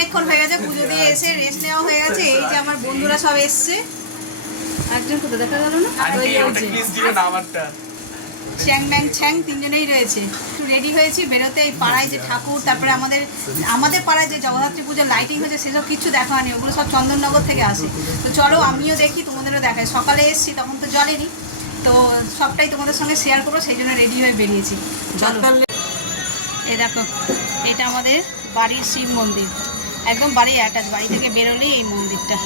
অনেকক্ষণ হয়ে গেছে পুজো দিয়ে এসে রেস্ট নেওয়া হয়ে গেছে। এই যে আমার বন্ধুরা সব এসছে। একজন কোথাও দেখা গেল না। চ্যাং ম্যাং ছ্যাং তিনজনেই রয়েছে। একটু রেডি হয়েছি বেরোতে এই পাড়ায় যে ঠাকুর তারপরে আমাদের আমাদের পাড়ায় যে জগদ্ধাত্রী পুজোর লাইটিং হয়েছে সেসব কিছু দেখা হয়নি। ওগুলো সব চন্দননগর থেকে আসে। তো চলো আমিও দেখি তোমাদেরও দেখাই। সকালে এসছি তখন তো জলেনি তো সবটাই তোমাদের সঙ্গে শেয়ার করব সেই জন্য রেডি হয়ে বেরিয়েছি। চলো। এই দেখো এটা আমাদের বাড়ির শিব মন্দির। একদম বাড়ি অ্যাটাচ বাড়ি থেকে বেরোলেই এই মন্দিরটা।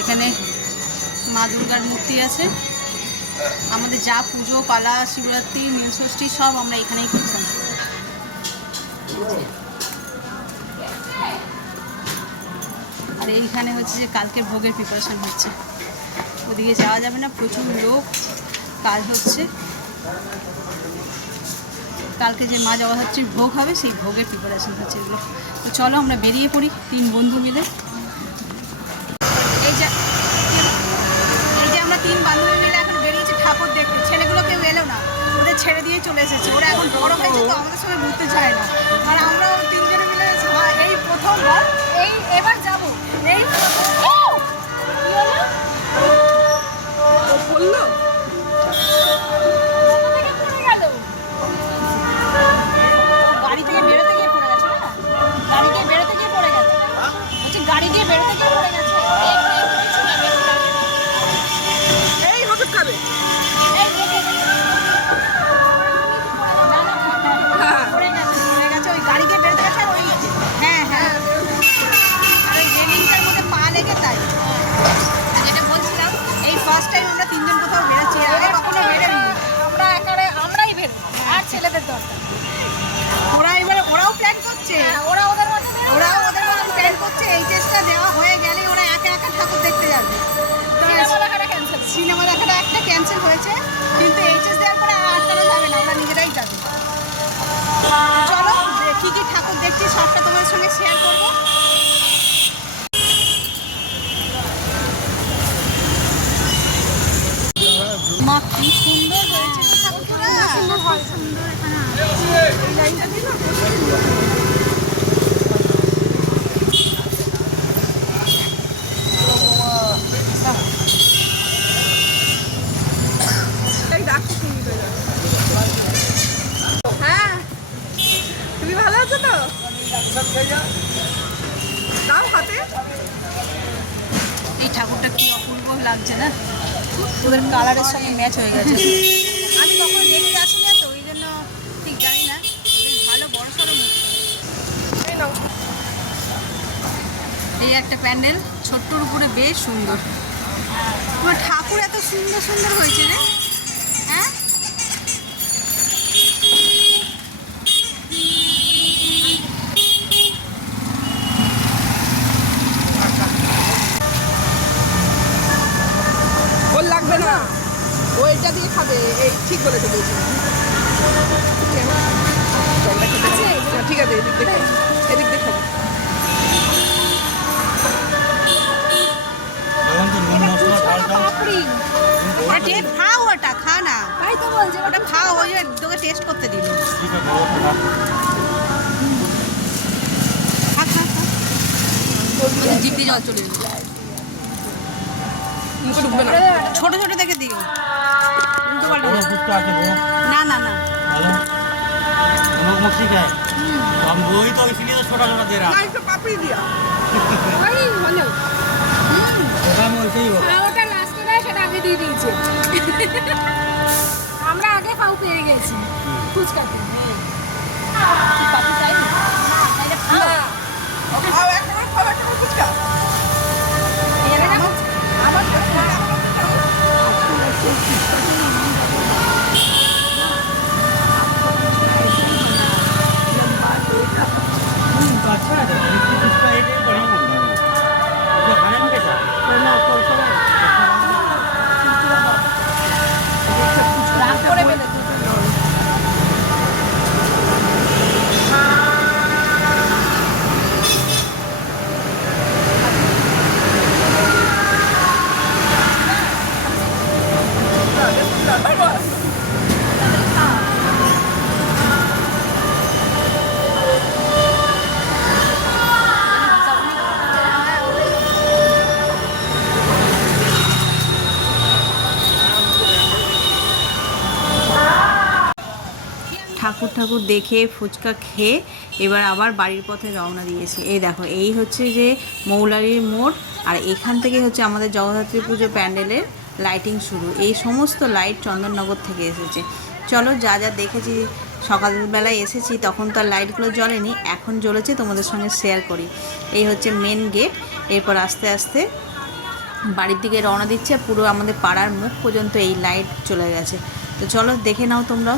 এখানে মা দুর্গার মূর্তি আছে। আমাদের যা পুজো, পালা, শিবরাত্রি নীলষষ্ঠী সব আমরা এখানেই করতাম আর এইখানে হচ্ছে যে কালকে ভোগের প্রিপারেশন হচ্ছে। ওদিকে যাওয়া যাবে না, প্রচুর লোক, কাজ হচ্ছে। কালকে যে মা জগদ্ধাত্রীর ভোগ হবে, সেই ভোগের প্রিপারেশন হচ্ছে এগুলো। তো চলো আমরা বেরিয়ে পড়ি, তিন বন্ধু মিলে। এই যে এই যে আমরা তিন বান্ধবী মিলে এখন বেরিয়েছি ঠাকুর দেখতে। ছেলেগুলো কেউ এলো না, ওদের ছেড়ে দিয়ে চলে এসেছে। ওরা এখন বড় হয়েছে তো, আমাদের সঙ্গে ঘুরতে চায় না। আর আমরা তিনজনে মিলে এই প্রথমবার এই এবার যাব। এই? বলল? ছেলেদের দরকার। ওরা এবার ওরাও প্ল্যান করছে। হ্যাঁ, ওরা ওদের বেরোবে, ওদের মতন প্ল্যান করছে এইচএসটা দেওয়া হয়ে গেলে ওরা একা একা ঠাকুর দেখতে যাবে। সিনেমা দেখাটা একটা ক্যান্সেল হয়েছে কিন্তু এইচএস দেওয়ার পরে আটকানো যাবে না ওরা নিজেরাই যাবে। চলো কি কি ঠাকুর দেখছি সবটা তোমাদের সঙ্গে শেয়ার করব মা কি সুন্দর হয়েছে গো ঠাকুরটা সুন্দর হয় সুন্দর এখানে এই ডাকছি তুমি তো যাও। হ্যাঁ তুমি ভালো আছো তো দাও হাতে। এই ঠাকুরটা কি অপূর্ব লাগছে না? ওদের কালারের সঙ্গে ম্যাচ হয়ে গেছে। আমি কখন দেখতে আসি না তো ওই জন্য ঠিক জানি না। ভালো বড় সড়ো এই একটা প্যান্ডেল ছোট্টর উপরে বেশ সুন্দর। ঠাকুর এত সুন্দর সুন্দর হয়েছে রে হ্যাঁ ওর লাগবে না ও এটা দিয়ে খাবে এই ঠিক বলেছে বলছি খেতে হ্যাঁ, ঠিক আছে এদিক দেখে। এদিক দেখে খাও ওটা খা না। তাই তো বলছি ওটা খাও ওই তোকে টেস্ট করতে ঠিক আছে জিপি জল চলে ছোট ছোট। দেখে দিও। উল্টো পাল্টা বড় ফুচকা আছে বড় না না না ভালো लोग मछली खाए हम वही तो इसीलिए तो छोटा छोटा दे रहा না একটু পাপড়ি দিয়া ওই হলো छोटा में वैसे ही होगा আর ওটা লাস্টে দেয় সেটা আগে দিয়ে দিয়েছে আমরা আগে পাউ পেয়ে গেছি ফুচকাতে পাপি চাই ঠাকুর ঠাকুর দেখে ফুচকা খেয়ে এবার আবার বাড়ির পথে রওনা দিয়েছি। এই দেখো, এই হচ্ছে যে মৌলারির মোড়, আর এখান থেকে হচ্ছে আমাদের জগদ্ধাত্রী পুজো প্যান্ডেলের লাইটিং শুরু। এই সমস্ত লাইট চন্দননগর থেকে এসেছে। চলো, যা যা দেখেছি সকালবেলায় এসেছি, তখন তো আর লাইটগুলো জ্বলেনি, এখন জ্বলেছে, তোমাদের সঙ্গে শেয়ার করি। এই হচ্ছে মেন গেট এরপর আস্তে আস্তে বাড়ির দিকে রওনা দিচ্ছে, পুরো আমাদের পাড়ার মুখ পর্যন্ত এই লাইট চলে গেছে। তো চলো, দেখে নাও তোমরা।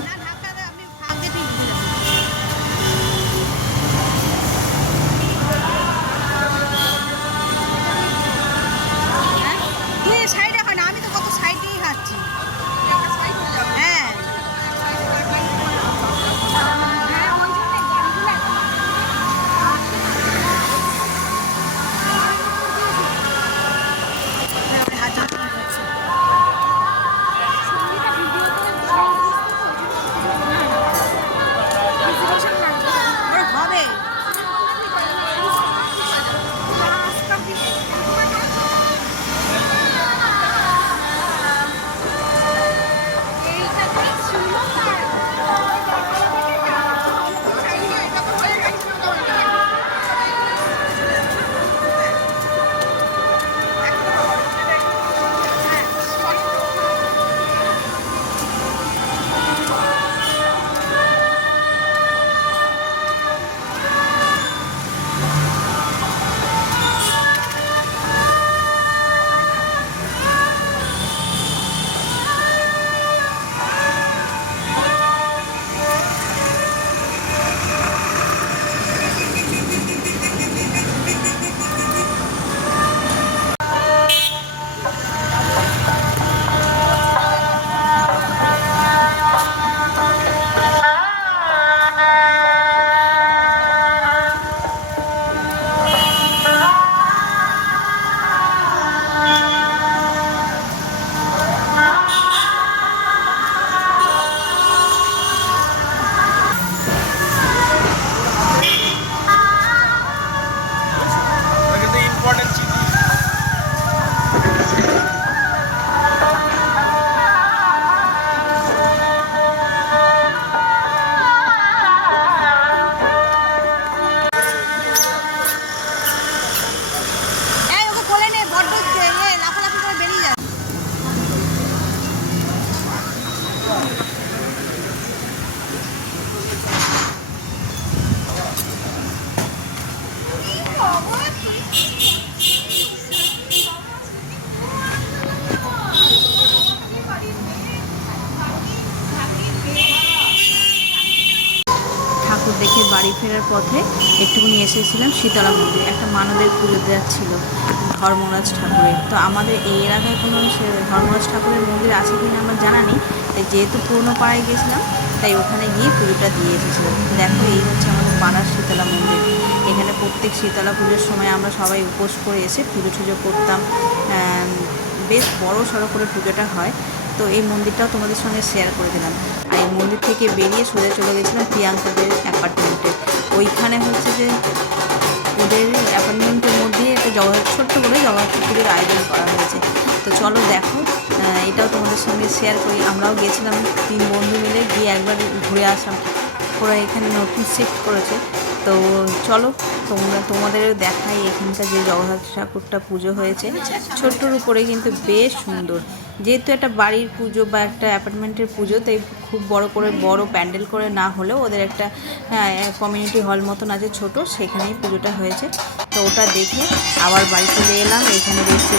এসেছিলাম শীতলা মন্দির। একটা মানবের পুজো দেওয়ার ছিল ধর্মরাজ ঠাকুরের। তো আমাদের এই এলাকায় কোনো ধর্মরাজ ঠাকুরের মন্দির আছে কি না আমার জানা নেই। তাই যেহেতু পুরনো পাড়ায় গেছিলাম তাই ওখানে গিয়ে পুজোটা দিয়ে এসেছিলাম। দেখো, এই হচ্ছে আমাদের পাড়ার শীতলা মন্দির। এখানে প্রত্যেক শীতলা পুজোর সময় আমরা সবাই উপোস করে এসে পুজো টুজো করতাম। বেশ বড় সড়ো করে পুজোটা হয়। তো এই মন্দিরটাও তোমাদের সঙ্গে শেয়ার করে দিলাম। আর এই মন্দির থেকে বেরিয়ে সোজা চলে গেছিলাম প্রিয়াঙ্কাদের অ্যাপার্টমেন্টে। ওইখানে হচ্ছে যে ওদের অ্যাপার্টমেন্টের মধ্যে একটা জগন্নাথ ছোট্ট করে জগন্নাথ পুজোর আয়োজন করা হয়েছে। তো চলো দেখো এটাও তোমাদের সঙ্গে শেয়ার করি। আমরাও গেছিলাম তিন বন্ধু মিলে গিয়ে একবার ঘুরে আসলাম। ওরা এখানে নতুন শিফট করেছে। তো চলো তোমরা তোমাদেরও দেখাই এখানকার যে জগন্নাথ ঠাকুরটা পুজো হয়েছে। ছোট্টর উপরে কিন্তু বেশ সুন্দর। যেহেতু একটা বাড়ির পুজো বা একটা অ্যাপার্টমেন্টের পুজো, তাই খুব বড় করে বড় প্যান্ডেল করে না হলেও ওদের একটা কমিউনিটি হল মতন আছে ছোট, সেখানেই পুজোটা হয়েছে। তো ওটা দেখে আবার বাড়ি চলে এলাম। এখানে দেখছি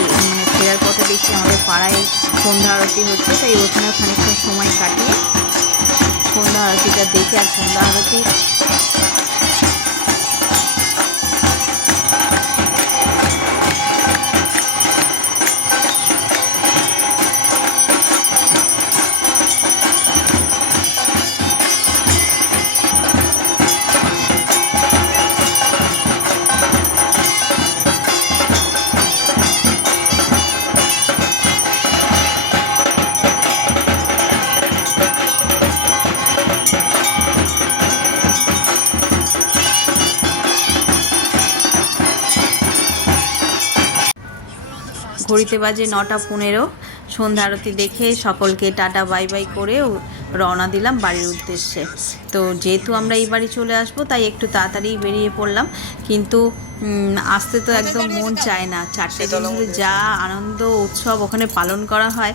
ফেরার পথে দেখছি আমাদের পাড়ায় সন্ধ্যা আরতি হচ্ছে, তাই ওখানে খানিকটা সময় কাটিয়ে সন্ধ্যা আরতিটা দেখে আর সন্ধ্যা আরতি ঘড়িতে বাজে নটা পনেরো সন্ধ্যা আরতি দেখে সকলকে টাটা বাই বাই করে রওনা দিলাম বাড়ির উদ্দেশ্যে তো যেহেতু আমরা এই বাড়ি চলে আসব তাই একটু তাড়াতাড়ি বেরিয়ে পড়লাম কিন্তু আসতে তো একদম মন চায় না চারটে দিন যা আনন্দ উৎসব ওখানে পালন করা হয়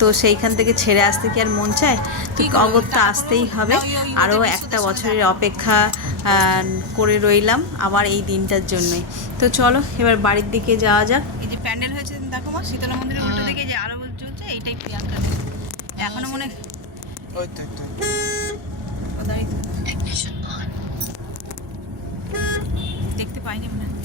তো সেইখান থেকে ছেড়ে আসতে কি আর মন চায় তো অগত্যা আসতেই হবে আরও একটা বছরের অপেক্ষা করে রইলাম আবার এই দিনটার জন্যই তো চলো এবার বাড়ির দিকে যাওয়া যাক এই যে প্যান্ডেল দেখো শীতলা মন্দিরের উল্টো দিকে যে আলো চলছে এইটাই প্রিয়াঙ্কা এখনও মনে ওই তো। দেখতে পাইনি মনে হয়।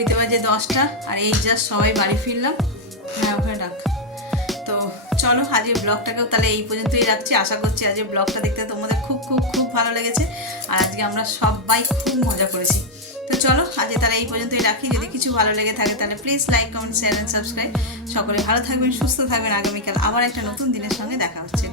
ঘড়িতে বাজে দশটা, আর এই জাস্ট সবাই বাড়ি ফিরলাম। হ্যাঁ ওখানে ডাক। তো চলো, আজকের ব্লগটাকেও তাহলে এই পর্যন্তই রাখছি। আশা করছি আজকের ব্লগটা দেখতে তোমাদের খুব খুব খুব ভালো লেগেছে। আর আজকে আমরা সবাই খুব মজা করেছি। তো চলো, আজকে তাহলে এই পর্যন্তই রাখি। যদি কিছু ভালো লেগে থাকে তাহলে please like comment share and subscribe সকলে ভালো থাকবেন, সুস্থ থাকবেন। আগামীকাল আবার একটা নতুন দিনের সঙ্গে দেখা হচ্ছে।